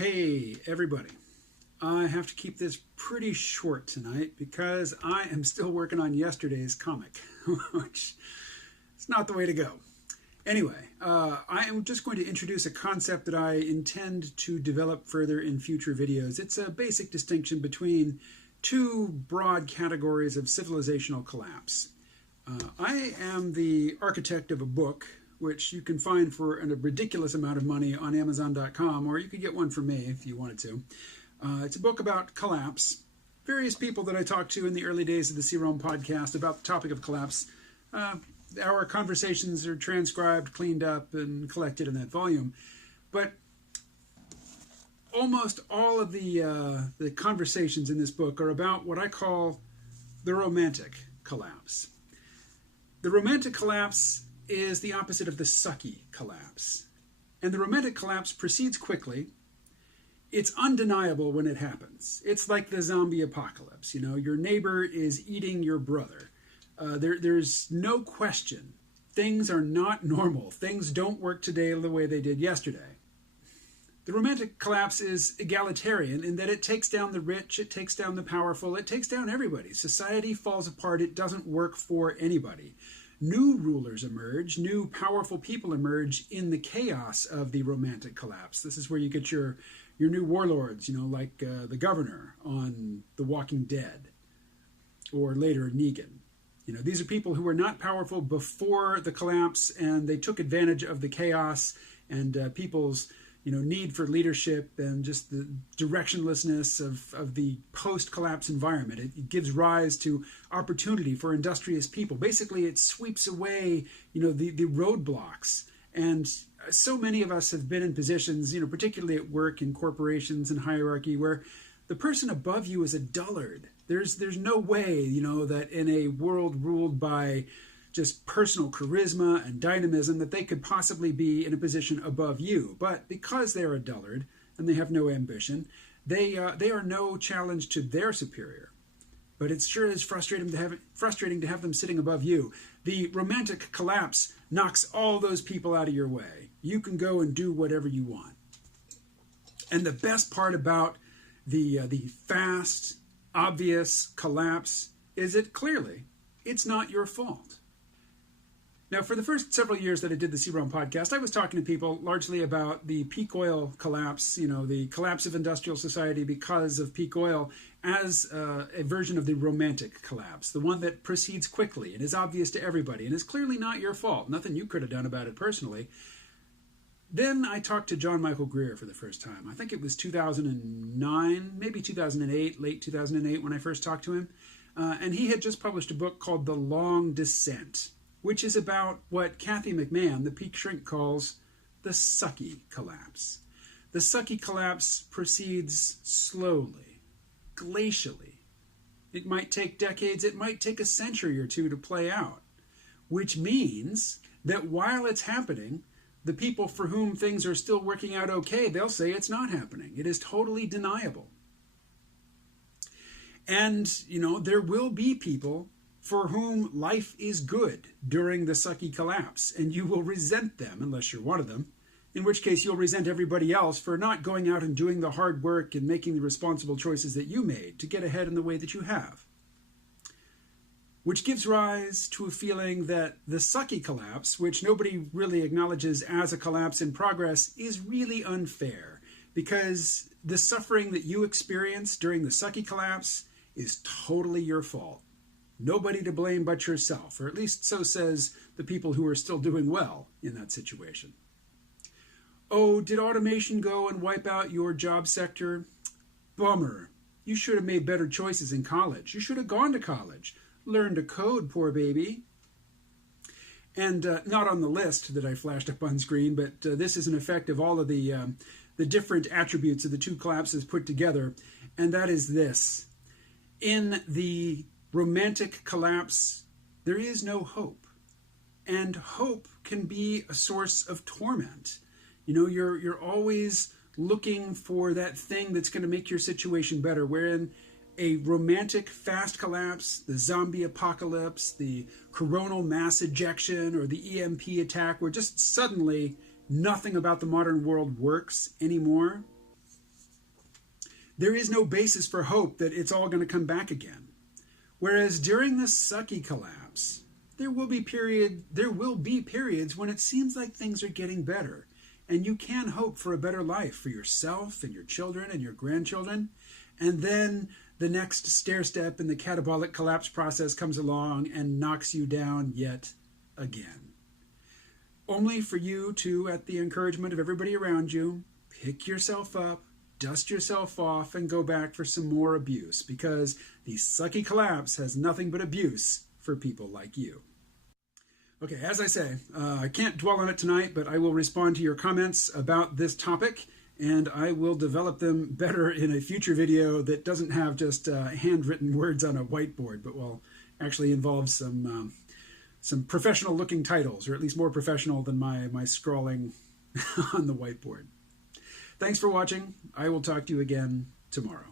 Hey, everybody. I have to keep this pretty short tonight because I am still working on yesterday's comic, which is not the way to go. Anyway, I am just going to introduce a concept that I intend to develop further in future videos. It's a basic distinction between two broad categories of civilizational collapse. I am the architect of a book which you can find for a ridiculous amount of money on Amazon.com, or you could get one from me if you wanted to. It's a book about collapse. Various people that I talked to in the early days of the C-Realm podcast about the topic of collapse. Our conversations are transcribed, cleaned up, and collected in that volume. But almost all of the conversations in this book are about what I call the romantic collapse. The romantic collapse is the opposite of the sucky collapse. And the romantic collapse proceeds quickly. It's undeniable when it happens. It's like the zombie apocalypse. You know, your neighbor is eating your brother. There's no question. Things are not normal. Things don't work today the way they did yesterday. The romantic collapse is egalitarian in that it takes down the rich, it takes down the powerful, it takes down everybody. Society falls apart. It doesn't work for anybody. New rulers emerge, new powerful people emerge in the chaos of the romantic collapse. This is where you get your new warlords, you know, like the governor on The Walking Dead, or later Negan. You know, these are people who were not powerful before the collapse, and they took advantage of the chaos and people's, you know, need for leadership and just the directionlessness of the post-collapse environment. It gives rise to opportunity for industrious people. Basically, it sweeps away, you know, the roadblocks. And so many of us have been in positions, you know, particularly at work, in corporations and hierarchy, where the person above you is a dullard. There's no way, you know, that in a world ruled by just personal charisma and dynamism that they could possibly be in a position above you. But because they're a dullard and they have no ambition, they are no challenge to their superior. But it sure is frustrating to have them sitting above you. The romantic collapse knocks all those people out of your way. You can go and do whatever you want. And the best part about the fast, obvious collapse is that clearly it's not your fault. Now, for the first several years that I did the C-Realm podcast, I was talking to people largely about the peak oil collapse, you know, the collapse of industrial society because of peak oil as a version of the romantic collapse, the one that proceeds quickly and is obvious to everybody and is clearly not your fault. Nothing you could have done about it personally. Then I talked to John Michael Greer for the first time. I think it was 2009, maybe 2008, late 2008 when I first talked to him. And he had just published a book called The Long Descent, which is about what Kathy McMahon, the peak shrink, calls the sucky collapse. The sucky collapse proceeds slowly, glacially. It might take decades, it might take a century or two to play out, which means that while it's happening, the people for whom things are still working out okay, they'll say it's not happening. It is totally deniable. And, you know, there will be people for whom life is good during the sucky collapse, and you will resent them unless you're one of them, in which case you'll resent everybody else for not going out and doing the hard work and making the responsible choices that you made to get ahead in the way that you have. Which gives rise to a feeling that the sucky collapse, which nobody really acknowledges as a collapse in progress, is really unfair, because the suffering that you experience during the sucky collapse is totally your fault. Nobody to blame but yourself, or at least so says the people who are still doing well in that situation. Oh, did automation go and wipe out your job sector? Bummer. You should have made better choices in college. You should have gone to college. Learn to code, poor baby. And not on the list that I flashed up on screen, but this is an effect of all of the different attributes of the two collapses put together, and that is this. In the romantic collapse, there is no hope. And hope can be a source of torment. You know, you're always looking for that thing that's going to make your situation better, wherein a romantic fast collapse, the zombie apocalypse, the coronal mass ejection, or the EMP attack, where just suddenly nothing about the modern world works anymore. there is no basis for hope that it's all going to come back again. Whereas during the sucky collapse, there will be periods when it seems like things are getting better, and you can hope for a better life for yourself and your children and your grandchildren. And then the next stair step in the catabolic collapse process comes along and knocks you down yet again. Only for you to, at the encouragement of everybody around you, pick yourself up, dust yourself off, and go back for some more abuse, because the sucky collapse has nothing but abuse for people like you. Okay, as I say, I can't dwell on it tonight, but I will respond to your comments about this topic, and I will develop them better in a future video that doesn't have just handwritten words on a whiteboard, but will actually involve some professional-looking titles, or at least more professional than my scrawling on the whiteboard. Thanks for watching. I will talk to you again tomorrow.